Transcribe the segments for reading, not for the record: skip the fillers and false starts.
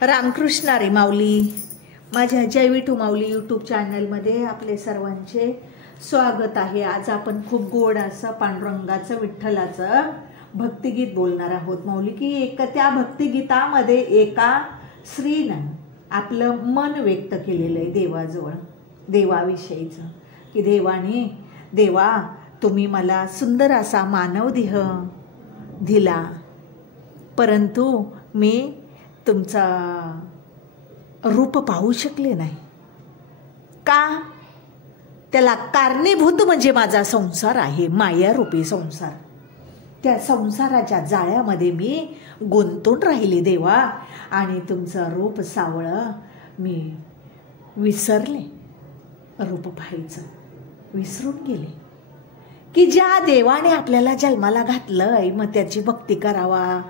रामकृष्ण हरी माऊली. माझ्या जय विठू माऊली यूट्यूब चॅनलमध्ये आपले सर्वांचे स्वागत आहे. आज आपण खूप गोड असं पांडुरंगाचं विठ्ठलाचं भक्तिगीत बोलणार आहोत माऊली. की त्या भक्तिगीतामध्ये एका स्त्रीनं आपलं मन व्यक्त केलेलं आहे देवाजवळ, देवाविषयीचं. की देवा तुम्ही मला सुंदर असा मानव देह दिला, परंतु मी तुमचा रूप पाहू शकले नाही. का? त्याला कारणीभूत म्हणजे माझा संसार आहे, मायारूपी संसार. त्या संसाराच्या जाळ्यामध्ये मी गुंतून राहिली देवा, आणि तुमचं रूप सावळं मी विसरले. रूप पाहायचं विसरून गेले. की ज्या देवाने आपल्याला जन्माला घातलंय, मग त्याची भक्ती करावा,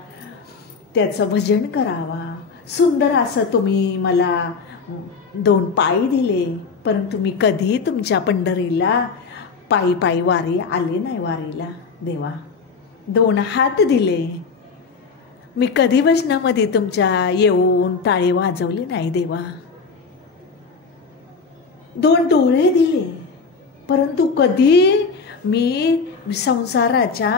त्याचं भजन करावा. सुंदर असं तुम्ही मला 2 पाय दिले, परंतु मी कधी तुमच्या पंढरीला पायी वारी आले नाही. वारीला देवा 2 हात दिले, मी कधी भजनामध्ये तुमच्या येऊन टाळे वाजवले नाही देवा. 2 डोळे दिले, परंतु कधी मी संसाराच्या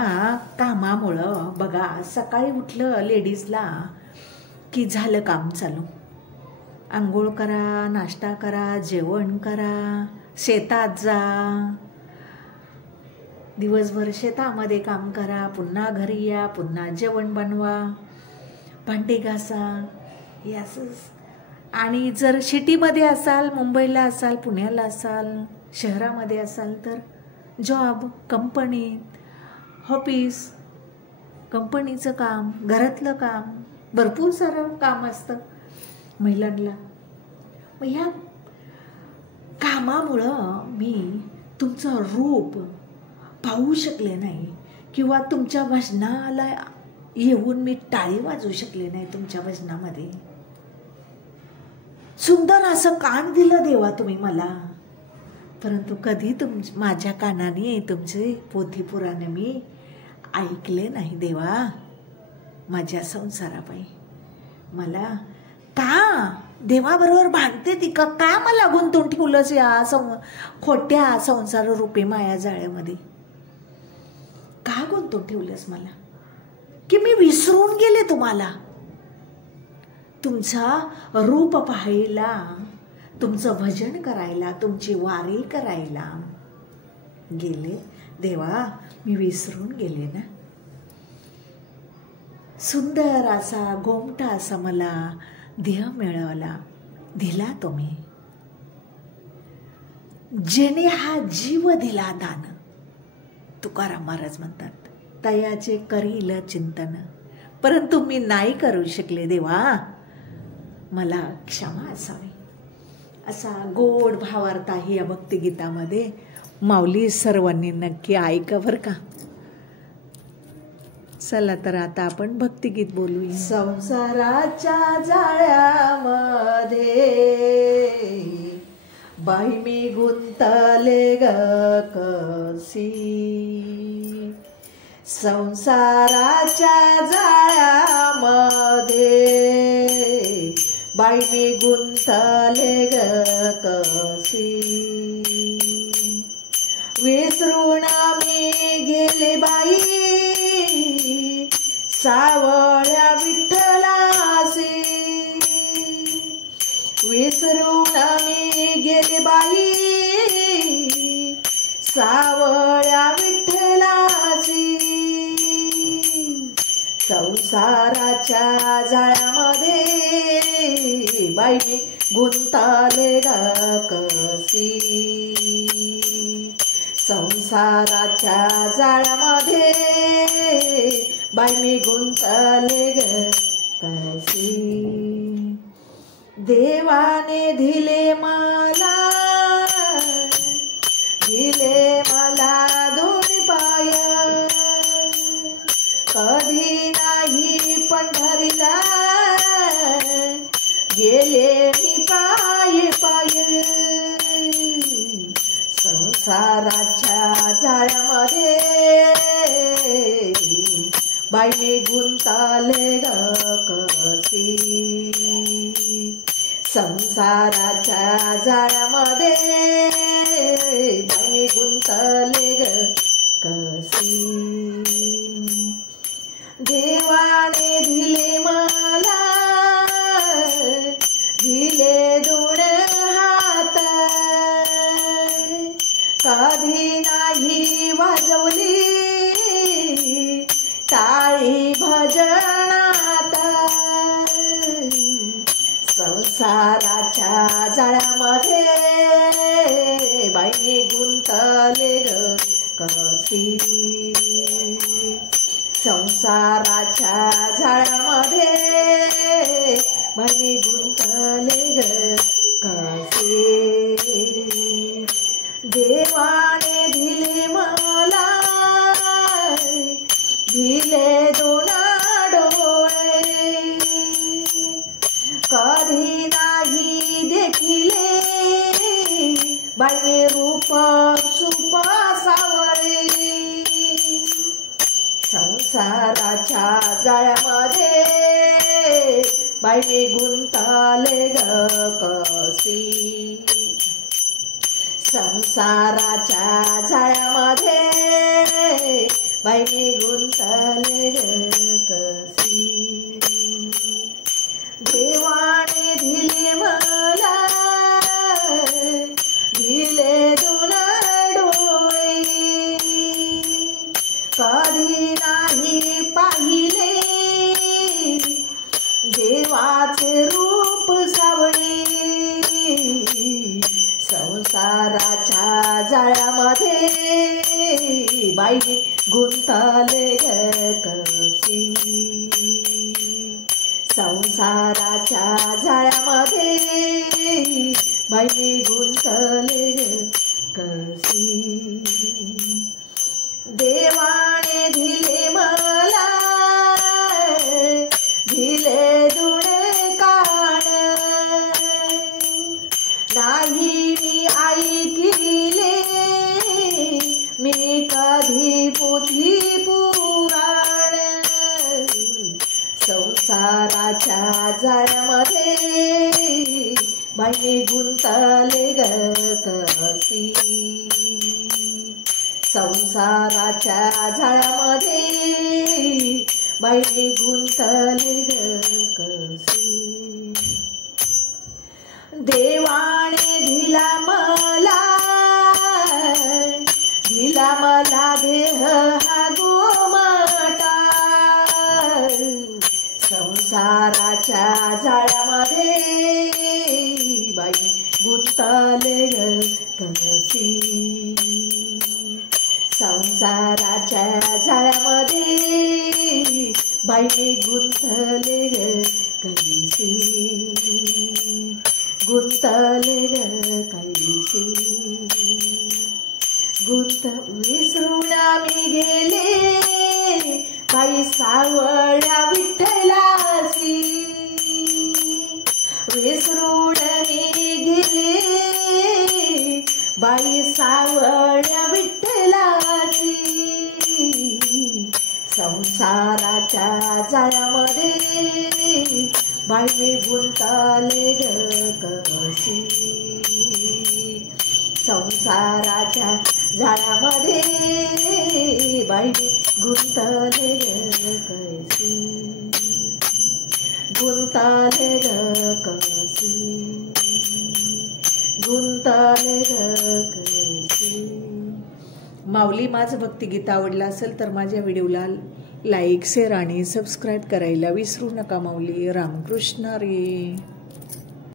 कामामुळं, बघा सकाळी उठलं लेडीजला की झालं काम चालू. आंघोळ करा, नाश्ता करा, जेवण करा, शेतात जा, दिवसभर शेतामध्ये काम करा, पुन्हा घरी या, पुन्हा जेवण बनवा, भांडे घासा, हे असंच. आणि जर सिटीमध्ये असाल, मुंबईला असाल, पुण्याला असाल, शहरामध्ये असाल तर जॉब, कंपनी, ऑफिस, कंपनीचं काम, घरातलं काम, भरपूर सारं काम असतं महिलांना. मग ह्या कामामुळं मी तुमचं रूप पाहू शकले नाही, किंवा तुमच्या भजनाला येऊन मी टाळी वाजवू शकले नाही. तुमच्या भजनामध्ये सुंदर असं कान दिलं देवा तुम्ही मला, परंतु कधी माझ्या कानाने तुमचे पोथी पुराणे मी ऐकले नाही देवा. माझ्या संसारापायी मला का देवाबरोबर भांडते ती का मला गुंतून ठेवलंच या खोट्या संसार रूपी माया जाळ्यामध्ये? का गुंतून ठेवलंस मला की मी विसरून गेले तुम्हाला? तुमचा रूप पाहायला, तुमचं भजन करायला, तुमची वारी करायला गेले देवा, मी विसरून गेले ना. सुंदर असा गोमटा असा मला देह मिळवला, दिला तुम्ही. जेने हा जीव दिला दान, तुकाराम महाराज म्हणतात, तयाचे करील चिंतन, परंतु मी नाही करू शकले देवा, मला क्षमा असावी. असा गोड भावार्थ आहे या भक्तिगीतामध्ये. माऊली सर्वांनी नक्की ऐका बरं का. चला तर आता आपण भक्तिगीत बोलूया. संसाराच्या जाळ्यामध्ये बाई मी गुंतले ग कशी, संसाराच्या जाळ्यामध्ये बाई मी गुंतले ग कशी, विसरून मी गेले बाई सावळ्या विठ्ठलासी, विसरून मी गेले बाई सावळ्या विठ्ठलासी, संसाराच्या जाळ्यामध्ये बाई मी गुंतले ग कशी, संसाराच्या जाळ्यामध्ये बाई मी गुंतले ग कशी. देवाने दिले मला 2 पाय, कधी नाही पंढरीला गेले मी पाय, संसाराच्या जाळ्यामध्ये बाई मी गुंताले ग कशी संसाराच्या जाळ्यामध्ये बाई मी गुंतले ग कशी देवाने दिले मला दिले दोन हात कधी नाही वाजवली टाळी भजनात संसाराच्या जाळ्यामध्ये बाई गुंतले ग कशी संसाराच्या जाळ्यामध्ये बाई गुंतले ग कशी देवाने दिले मला दिले दोन डोळे कधी नाही देखिले बाई रूप सुप सावळे संसाराच्या जाळ्यामध्ये बाई गुंताले ग कशी संसाराच्या जाळ्यामध्ये बाई गुंतले ग कशी देवाने दिले मला दिले दोन डोळे कधी नाही पाहिले देवाचे रूप सावळे संसाराच्या जाळ्यामध्ये बाई गुंतले ग कशी संसाराच्या जाळ्यामध्ये बाई गुंतले ग कशी देवाने दिले मला दिले दोन कान नाही मी ऐकिले मी कधी पोथी पुराण संसाराच्या जाळ्यामध्ये बाई गुंतले ग कशी संसाराच्या जाळ्यामध्ये बाई गुंतले ग कशी देवाने दिला मला देह हा गोमाटा संसाराच्या जाळ्यामध्ये बाई गुंतले ग कशी संसाराच्या जाळ्यामध्ये बाई गुंतले ग कशी गुंतले ग कशी विसरून मी गेले बाई सावळ्या विठ्ठलाची विसरून मी गेले बाई सावळ्या विठ्ठलाची संसाराच्या जाळ्यामध्ये बाई गुंतले ग कशी संसाराच्या जाळ्यामध्ये बाई गुंतले ग कशी गुंतले ग कशी गुंतले ग कशी माऊली माझं भक्तिगीत आवडलं असेल तर माझ्या व्हिडिओला लाईक शेअर आणि सबस्क्राईब करायला विसरू नका माऊली. रामकृष्ण रे.